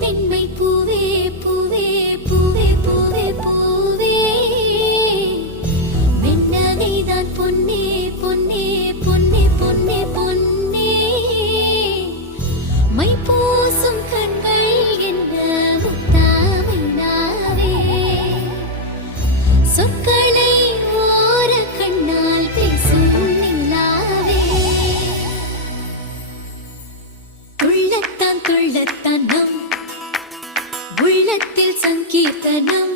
பெண்மை பூவே பூவே பூவே பூவே பூவே வெண்ணகைதான் பொன்னே பொன்னே பொன்னே பொன்னே பொன்னே மை பூசும் கண்கள் என்ன முத்தாமைனாவே சொற்களை ஓர கண்ணால் பேசும் நிலாவே துள்ளத்தான் துள்ளத்தான் நம் உள்ளத்தில் சங்கீர்த்தனம்